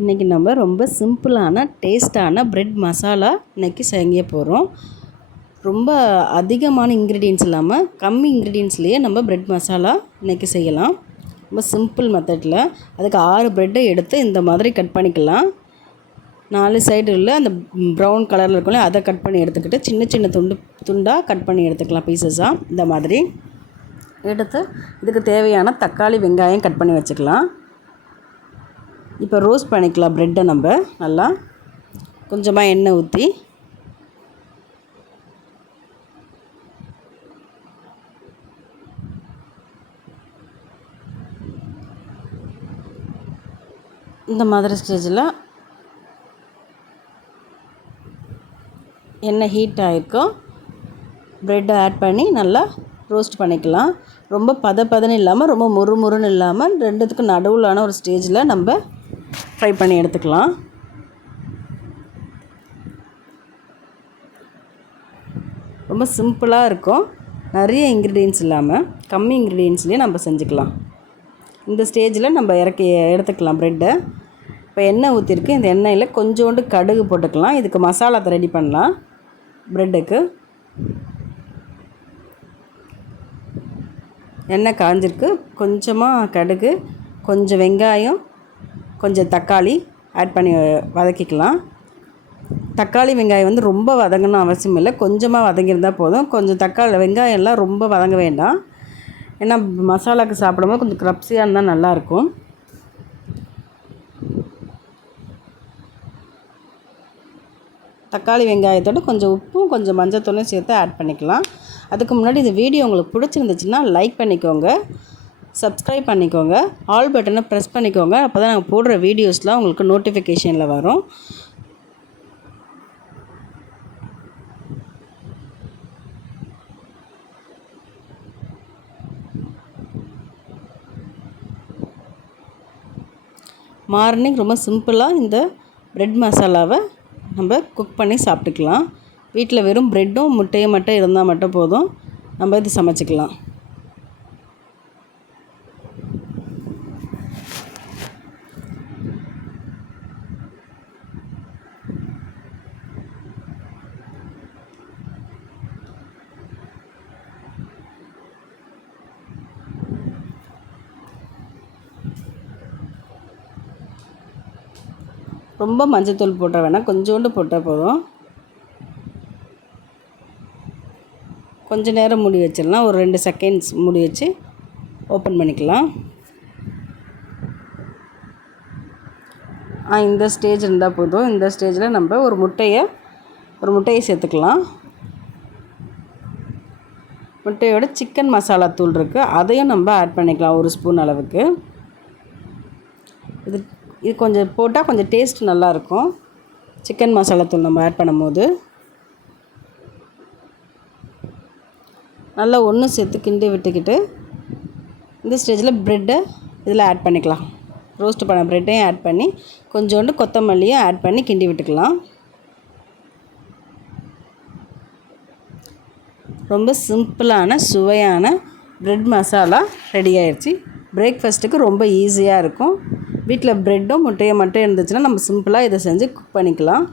இன்றைக்கி நம்ம ரொம்ப சிம்பிளான டேஸ்ட்டான ப்ரெட் மசாலா இன்றைக்கி செய்ய போகிறோம். ரொம்ப அதிகமான இன்க்ரீடியன்ட்ஸ் இல்லாமல் கம்மி இன்க்ரீடியன்ட்ஸ்லேயே நம்ம ப்ரெட் மசாலா இன்றைக்கி செய்யலாம். ரொம்ப சிம்பிள் மெத்தடில். அதுக்கு 6 ப்ரெட்டை எடுத்து இந்த மாதிரி கட் பண்ணிக்கலாம். 4 சைடு உள்ள அந்த ப்ரௌன் கலரில் இருக்கும்ல அதை கட் பண்ணி எடுத்துக்கிட்டு சின்ன சின்ன துண்டாக கட் பண்ணி எடுத்துக்கலாம். பீசஸாக இந்த மாதிரி எடுத்து இதுக்கு தேவையான தக்காளி வெங்காயம் கட் பண்ணி வச்சுக்கலாம். இப்போ ரோஸ்ட் பண்ணிக்கலாம் ப்ரெட்டை. நம்ம நல்லா கொஞ்சமாக எண்ணெய் ஊற்றி இந்த மாதிரி ஸ்டேஜில் எண்ணெய் ஹீட் ஆகிருக்கும். ப்ரெட்டை ஆட் பண்ணி நல்லா ரோஸ்ட் பண்ணிக்கலாம். ரொம்ப பதன்னு இல்லாமல் ரொம்ப முறுமுறுன்னு இல்லாமல் ரெண்டுத்துக்கும் நடுவிலான ஒரு ஸ்டேஜில் நம்ம ஃப்ரை பண்ணி எடுத்துக்கலாம். ரொம்ப சிம்பிளாக இருக்கும். நிறைய இன்க்ரீடியன்ட்ஸ் இல்லாமல் கம்மி இன்க்ரீடியன்ட்ஸ்லேயே நம்ம செஞ்சுக்கலாம். இந்த ஸ்டேஜில் நம்ம எடுத்துக்கலாம் ப்ரெட்டை. இப்போ எண்ணெய் ஊற்றிருக்கு. இந்த எண்ணெயில் கொஞ்சோண்டு கடுகு போட்டுக்கலாம். இதுக்கு மசாலா ரெடி பண்ணலாம். ப்ரெட்டுக்கு எண்ணெய் காஞ்சிருக்கு. கொஞ்சமாக கடுகு, கொஞ்சம் வெங்காயம், கொஞ்சம் தக்காளி ஆட் பண்ணி வதக்கிக்கலாம். தக்காளி வெங்காயம் ரொம்ப வதங்கணும் அவசியம் இல்லை. கொஞ்சமாக வதங்கியிருந்தால் போதும். கொஞ்சம் வெங்காயம் எல்லாம் ரொம்ப வதங்க வேண்டாம். ஏன்னா மசாலாவுக்கு சாப்பிடும்போது கொஞ்சம் க்ரப்ஸியாக இருந்தால் நல்லாயிருக்கும். தக்காளி வெங்காயத்தோடு கொஞ்சம் உப்பும் கொஞ்சம் மஞ்சத்தூளும் சேர்த்து ஆட் பண்ணிக்கலாம். அதுக்கு முன்னாடி இந்த வீடியோ உங்களுக்கு பிடிச்சிருந்துச்சுன்னா லைக் பண்ணிக்கோங்க, சப்ஸ்கிரைப் பண்ணிக்கோங்க, ஆல் பட்டனை ப்ரெஸ் பண்ணிக்கோங்க. அப்போ தான் நாங்கள் போடுற வீடியோஸ்லாம் உங்களுக்கு நோட்டிஃபிகேஷனில் வரும். மார்னிங் ரொம்ப சிம்பிளாக இந்த ப்ரெட் மசாலாவை நம்ம குக் பண்ணி சாப்பிட்டுக்கலாம். வீட்டில் வெறும் ப்ரெட்டும் முட்டையும் மட்டும் இருந்தால் மட்டும் போதும். நம்ம இது சமைச்சிக்கலாம். ரொம்ப மஞ்சத்தூள் போட்ட வேணாம், கொஞ்சோண்டு போட்டால் போதும். கொஞ்ச நேரம் மூடி வச்சிடலாம். ஒரு 2 செகண்ட்ஸ் மூடி வச்சு ஓப்பன் பண்ணிக்கலாம். இந்த ஸ்டேஜ் இருந்தால் போதும். இந்த ஸ்டேஜில் நம்ம ஒரு முட்டையை சேர்த்துக்கலாம். முட்டையோட சிக்கன் மசாலா தூள் இருக்குது, அதையும் நம்ம ஆட் பண்ணிக்கலாம். 1 ஸ்பூன் அளவுக்கு. இது கொஞ்சம் போட்டால் கொஞ்சம் டேஸ்ட் நல்லாயிருக்கும். சிக்கன் மசாலா தூள் நம்ம ஆட் பண்ணும்போது நல்லா ஒன்று சேர்த்து கிண்டி விட்டுக்கிட்டு இந்த ஸ்டேஜில் ப்ரெட்டை இதில் ஆட் பண்ணிக்கலாம். ரோஸ்ட் பண்ண ப்ரெட்டையும் ஆட் பண்ணி கொஞ்சோண்டு கொத்தமல்லியும் ஆட் பண்ணி கிண்டி விட்டுக்கலாம். ரொம்ப சிம்பிளான சுவையான ப்ரெட் மசாலா ரெடி ஆயிடுச்சு. பிரேக்ஃபாஸ்ட்டுக்கு ரொம்ப ஈஸியாக இருக்கும். வீட்டில் ப்ரெட்டும் முட்டையும் மட்டும் இருந்துச்சுன்னா நம்ம சிம்பிளாக இதை செஞ்சு குக் பண்ணிக்கலாம்.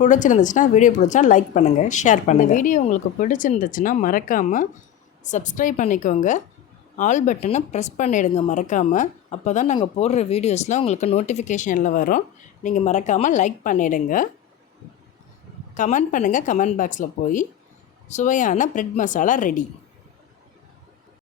பிடிச்சிருந்துச்சுன்னா வீடியோ பிடிச்சா லைக் பண்ணுங்கள், ஷேர் பண்ணுங்கள். வீடியோ உங்களுக்கு பிடிச்சிருந்துச்சுன்னா மறக்காமல் சப்ஸ்கிரைப் பண்ணிக்கோங்க, ஆல் பட்டனை ப்ரெஸ் பண்ணிவிடுங்க மறக்காமல். அப்போ தான் நாங்கள் போடுற வீடியோஸ்லாம் உங்களுக்கு நோட்டிஃபிகேஷனில் வரும். நீங்கள் மறக்காமல் லைக் பண்ணிவிடுங்க, கமெண்ட் பண்ணுங்கள். கமெண்ட் பாக்ஸில் போய் சுவையான ப்ரெட் மசாலா ரெடி.